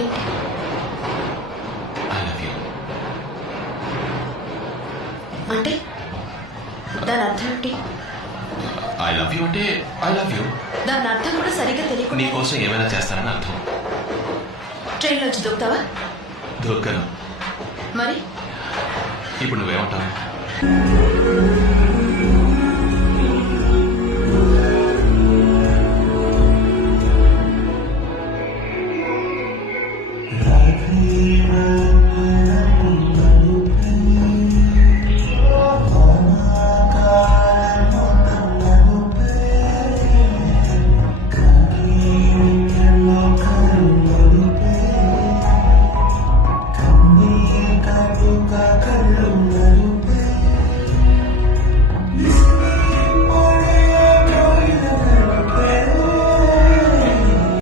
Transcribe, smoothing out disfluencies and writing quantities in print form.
ఏంటి? I love you. అంటే దాని అర్థం ఏంటి? ఐ లవ్ యూ అంటే ఐ లవ్ యూ. దాని అర్థం కూడా సరిగ్గా తెలియకుండా నీకోసం ఏమైనా చేస్తానని అర్థం. ట్రైన్లోంచి దూకుతావా? దొక్కను. మరి ఇప్పుడు నువ్వేమంటావు?